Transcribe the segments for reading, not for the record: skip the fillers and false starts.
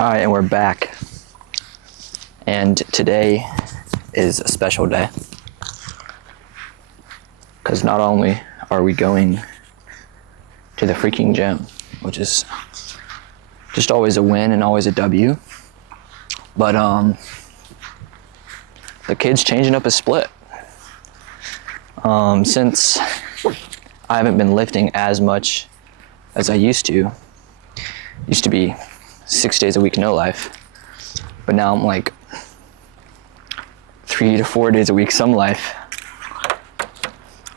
Alright, and we're back. And today is a special day. Because not only are we going to the freaking gym, which is just always a win and always a W, but the kid's changing up his split. Since I haven't been lifting as much as I used to be 6 days a week, no life, but now I'm like 3 to 4 days a week, some life.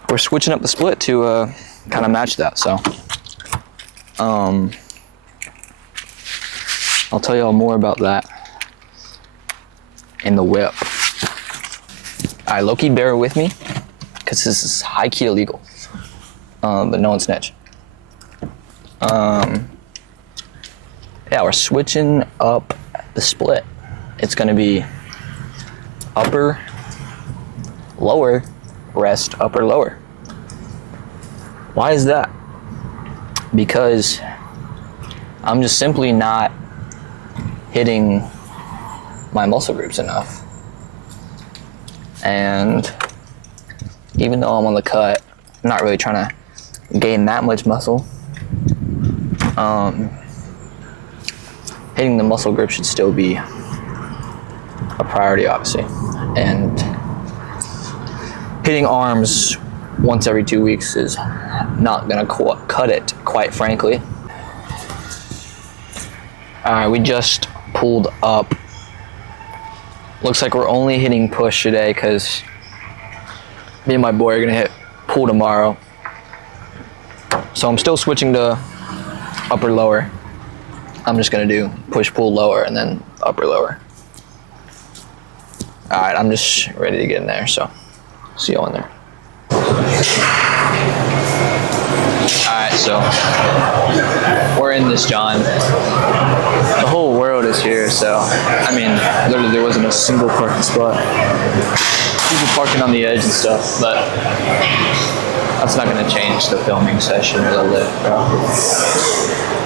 We're switching up the split to kind of match that. So I'll tell y'all more about that in the whip. All right, low-key bear with me because this is high-key illegal, but no one snitch. Yeah, we're switching up the split. It's gonna be upper, lower, rest, upper, lower. Why is that? Because I'm just simply not hitting my muscle groups enough. And even though I'm on the cut, I'm not really trying to gain that much muscle. Hitting the muscle grip should still be a priority, obviously. And hitting arms once every 2 weeks is not gonna cut it, quite frankly. All right, we just pulled up. Looks like we're only hitting push today because me and my boy are gonna hit pull tomorrow. So I'm still switching to upper lower. I'm just gonna do push pull lower and then upper lower. All right, I'm just ready to get in there, so see y'all in there. All right, so we're in this John. The whole world is here, so I mean, literally there wasn't a single parking spot. People parking on the edge and stuff, but that's not gonna change the filming session or the lift, bro.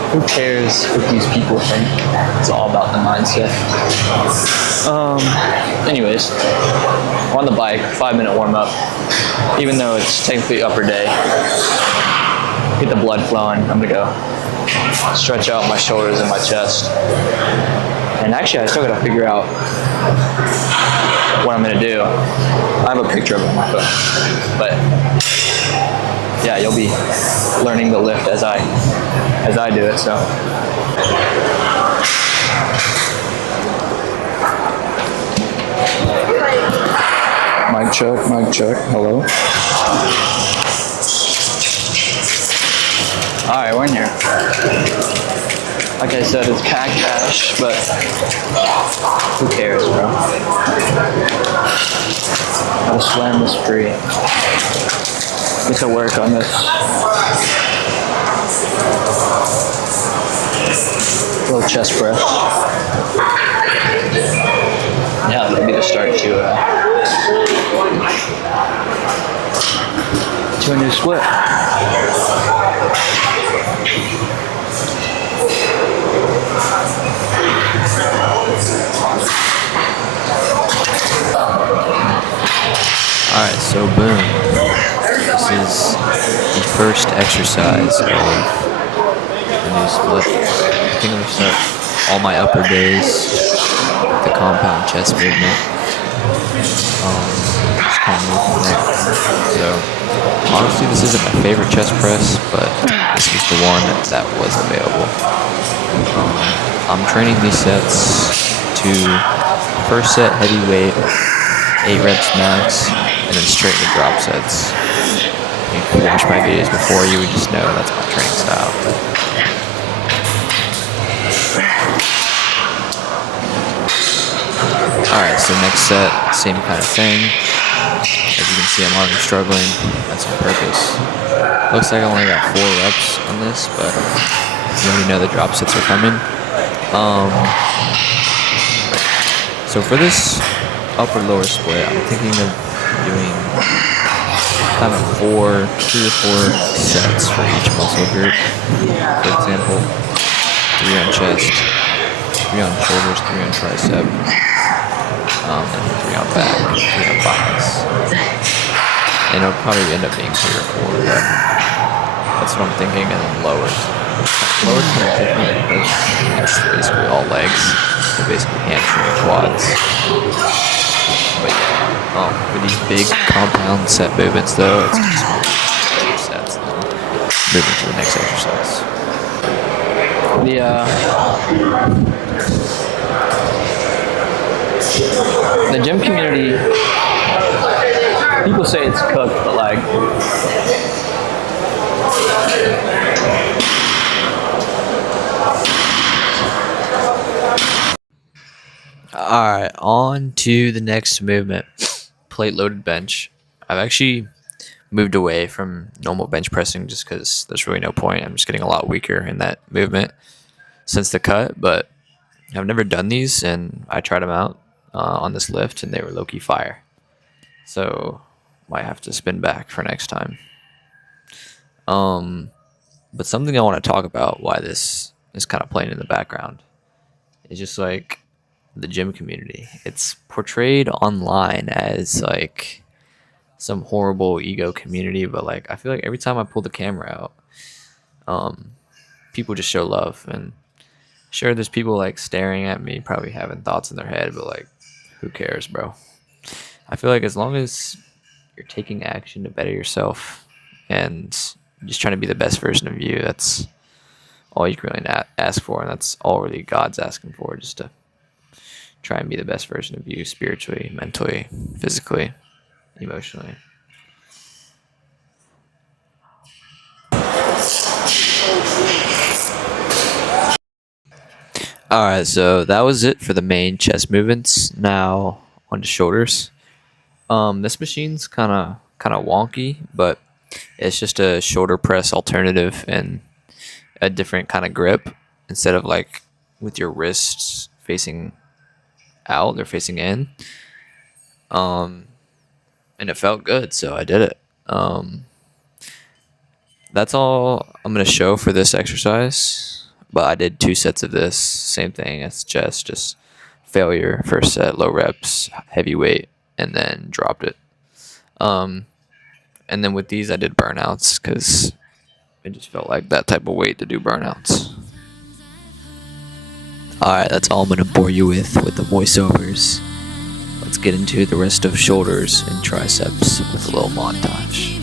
Who cares what these people think? It's all about the mindset. Anyways, we're on the bike, 5-minute warm up. Even though it's technically upper day, get the blood flowing. I'm gonna go stretch out my shoulders and my chest. And actually, I still gotta figure out what I'm gonna do. I have a picture of it on my phone, but yeah, you'll be learning the lift as I do it. So mic check, hello. All right, we're in here. Like I said, it's packed cash, but who cares, bro? Gotta slam this free. Get to work on this little chest press. Yeah, that'll be the start to a new split. Alright, so boom. This is the first exercise of the new split. I think I'm gonna start all my upper days with the compound chest movement. Just kind of move from there. So honestly, this isn't my favorite chest press, but this was the one that was available. I'm training these sets to first set heavy weight, 8 reps max, and then straight to drop sets. If you watch my videos before, you would just know that's my training style. Alright, so next set, same kind of thing. As you can see, I'm already struggling. That's on purpose. Looks like I only got 4 reps on this, but you already know the drop sets are coming. So for this upper lower split, I'm thinking of doing kind of 3 or 4 sets for each muscle group. For example, 3 on chest, 3 3 on shoulders, 3 on tricep, and 3 on back, 3 on thighs. And it'll probably end up being 3 or 4, but that's what I'm thinking. And then lowers. Lowers kind of different because it's basically all legs. So basically hamstring and quads. But yeah, for these big compound set movements though, it's just sets and then moving to the next exercise. The gym community, people say it's cooked, but like, Alright, on to the next movement. Plate loaded bench. I've actually moved away from normal bench pressing just because there's really no point. I'm just getting a lot weaker in that movement since the cut, but I've never done these, and I tried them out on this lift, and they were low-key fire. So might have to spin back for next time. But something I want to talk about why this is kind of playing in the background is just like the gym community. It's portrayed online as like some horrible ego community, but like I feel like every time I pull the camera out, people just show love. And sure, there's people like staring at me, probably having thoughts in their head, but like, who cares, bro? I feel like as long as you're taking action to better yourself and just trying to be the best version of you, that's all you can really ask for, and that's all really God's asking for, just to try and be the best version of you spiritually, mentally, physically, emotionally. Alright, so that was it for the main chest movements. Now on to shoulders. This machine's kinda wonky, but it's just a shoulder press alternative and a different kind of grip. Instead of like with your wrists facing out, they're facing in. And it felt good, so I did it. That's all I'm gonna show for this exercise. But I did 2 sets of this, same thing as chest, just failure, first set, low reps, heavy weight, and then dropped it. And then with these I did burnouts because it just felt like that type of weight to do burnouts. Alright, that's all I'm gonna bore you with the voiceovers. Let's get into the rest of shoulders and triceps with a little montage.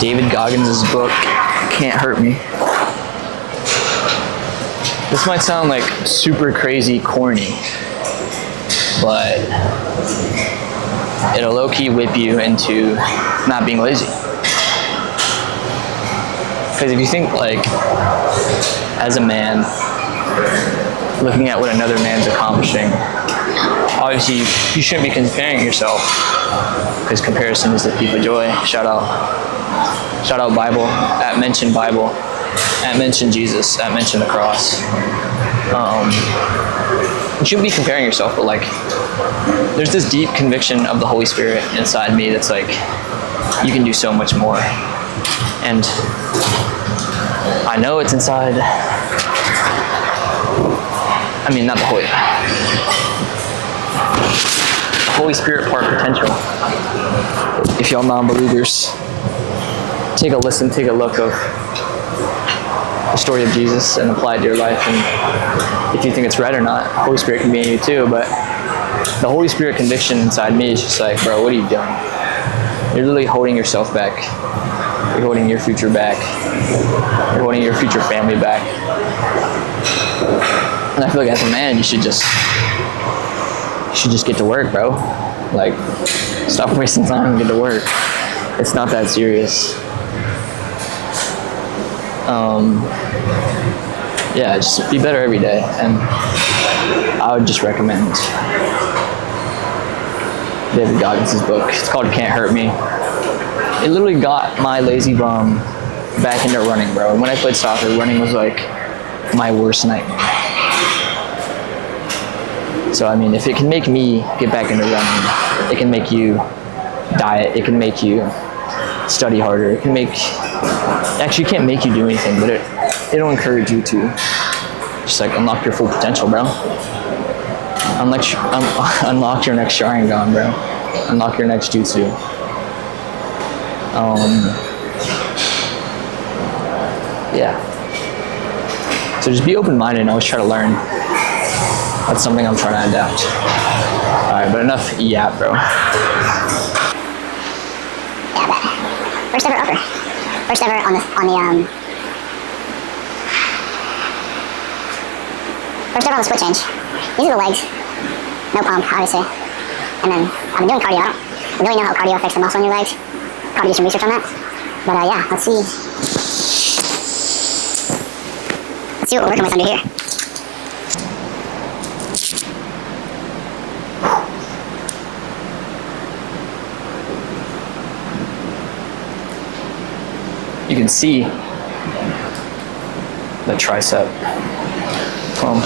David Goggins' book, Can't Hurt Me. This might sound like super crazy corny, but it'll low-key whip you into not being lazy. Because if you think like, as a man, looking at what another man's accomplishing. Obviously, you shouldn't be comparing yourself, because comparison is the thief of joy. Shout out Bible, at mention Bible, at mention Jesus, at mention the cross. You shouldn't be comparing yourself, but like, there's this deep conviction of the Holy Spirit inside me that's like, you can do so much more. And I know it's inside. I mean, not the Holy Spirit part potential. If y'all non-believers, take a listen, take a look of the story of Jesus and apply it to your life. And if you think it's right or not, Holy Spirit can be in you too. But the Holy Spirit conviction inside me is just like, bro, what are you doing? You're literally holding yourself back. You're holding your future back. You're holding your future family back. And I feel like as a man, you should just get to work, bro. Like, stop wasting time and get to work. It's not that serious. Yeah, just be better every day. And I would just recommend David Goggins' book. It's called Can't Hurt Me. It literally got my lazy bum back into running, bro. And when I played soccer, running was like my worst nightmare. So, I mean, if it can make me get back into running, it can make you diet, it can make you study harder, it can make, actually it can't make you do anything, but it'll encourage you to just like unlock your full potential, bro. Unlock your next Sharingan, bro. Unlock your next jutsu. Yeah. So just be open-minded and always try to learn. That's something I'm trying to adapt. Alright, but enough yap, bro. Yeah, that. First ever upper. First ever on the split change. These are the legs. No pump, obviously. And then I've been doing cardio. I don't really know how cardio affects the muscle in your legs. Probably do some research on that. But yeah, let's see. Let's see what we're working with under here. You can see the tricep pump.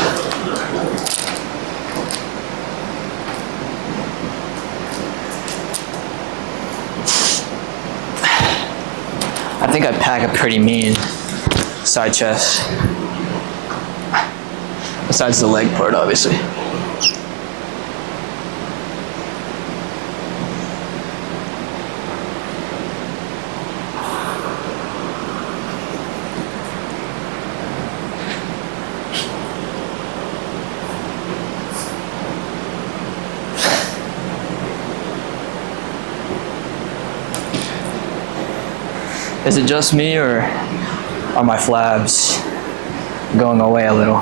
I think I pack a pretty mean side chest. Besides the leg part, obviously. Is it just me, or are my flabs going away a little?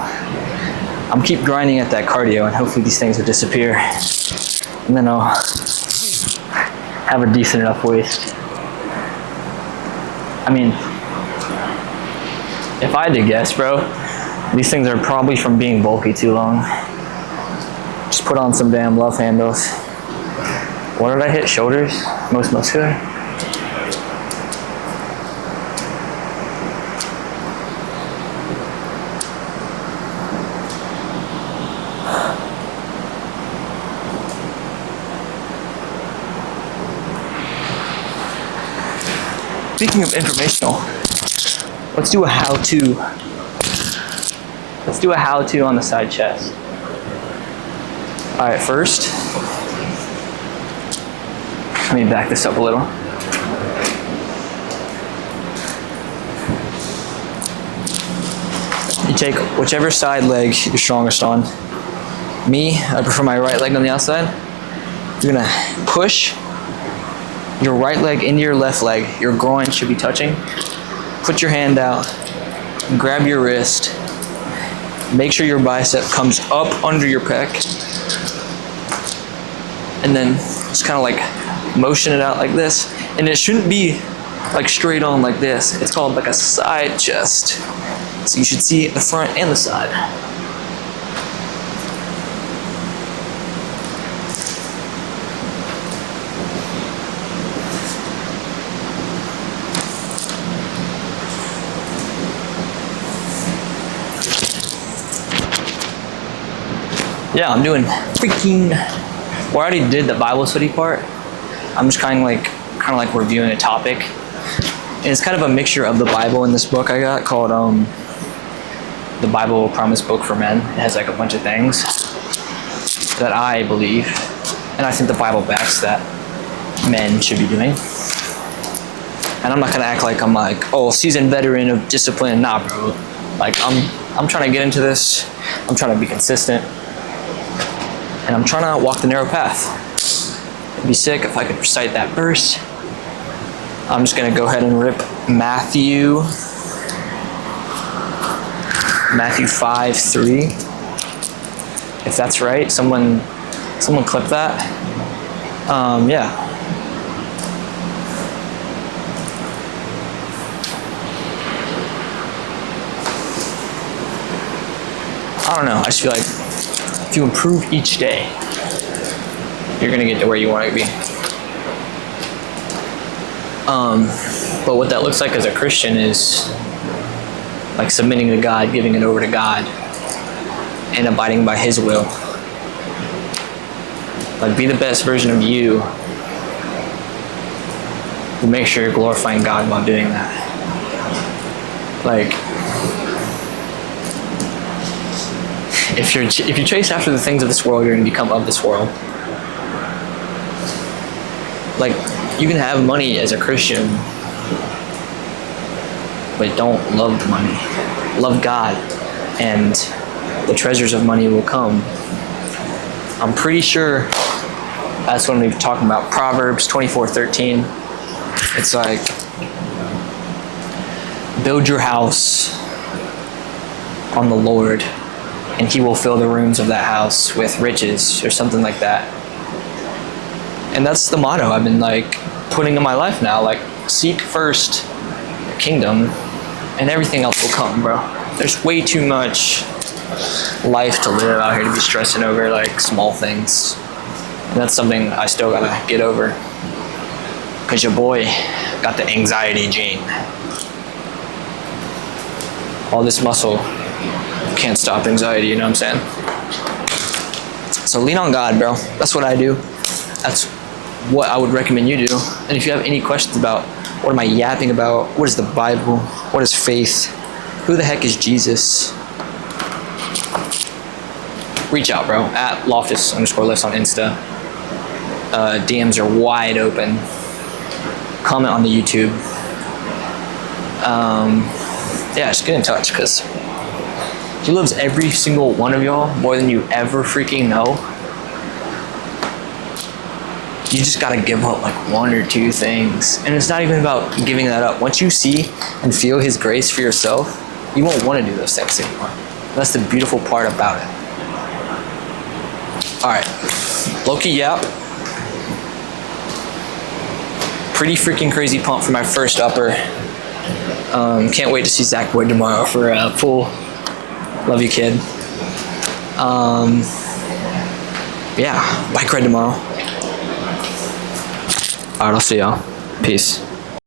I'm keep grinding at that cardio, and hopefully these things will disappear, and then I'll have a decent enough waist. I mean, if I had to guess, bro, these things are probably from being bulky too long. Just put on some damn love handles. What did I hit? Shoulders? Most muscular? Speaking of informational, let's do a how-to. Let's do a how-to on the side chest. All right, first, let me back this up a little. You take whichever side leg you're strongest on. Me, I prefer my right leg on the outside. You're gonna push your right leg into your left leg. Your groin should be touching. Put your hand out, grab your wrist. Make sure your bicep comes up under your pec. And then just kind of like motion it out like this. And it shouldn't be like straight on like this. It's called like a side chest. So you should see the front and the side. yeah, I'm doing freaking. We already did the Bible study part. I'm just kind of like reviewing a topic, and it's kind of a mixture of the Bible in this book I got called the Bible Promise Book for Men. It has like a bunch of things that I believe, and I think the Bible backs that men should be doing. And I'm not gonna act like I'm like, oh, seasoned veteran of discipline. Nah, bro. Like I'm trying to get into this. I'm trying to be consistent, and I'm trying to walk the narrow path. It'd be sick if I could recite that verse. I'm just gonna go ahead and rip Matthew 5:3. If that's right, someone clip that. Yeah. I don't know. I just feel like if you improve each day, you're gonna get to where you want to be. But what that looks like as a Christian is like submitting to God, giving it over to God, and abiding by His will. Like, be the best version of you. But make sure you're glorifying God while doing that. Like, if you chase after the things of this world, you're going to become of this world. Like, you can have money as a Christian, but don't love the money. Love God, and the treasures of money will come. I'm pretty sure that's when we're talking about Proverbs 24:13. It's like, build your house on the Lord, and He will fill the rooms of that house with riches, or something like that. And that's the motto I've been like putting in my life now. Like, seek first the kingdom, and everything else will come, bro. There's way too much life to live out here to be stressing over like small things. And that's something I still gotta get over. Cause your boy got the anxiety gene. All this muscle can't stop anxiety, you know what I'm saying? So lean on God, bro. That's what I do. That's what I would recommend you do. And if you have any questions about what am I yapping about, what is the Bible, what is faith, who the heck is Jesus, reach out, bro, at Loftus_lifts on Insta. DMs are wide open. Comment on the YouTube. Yeah, just get in touch, because He loves every single one of y'all more than you ever freaking know. You just gotta give up like one or two things. And it's not even about giving that up. Once you see and feel His grace for yourself, you won't want to do those things anymore. That's the beautiful part about it. Alright, low-key yap. Pretty freaking crazy pump for my first upper. Can't wait to see Zach Boyd tomorrow for a pool. Love you, kid. Yeah, bike ride tomorrow. Alright, I'll see y'all. Peace.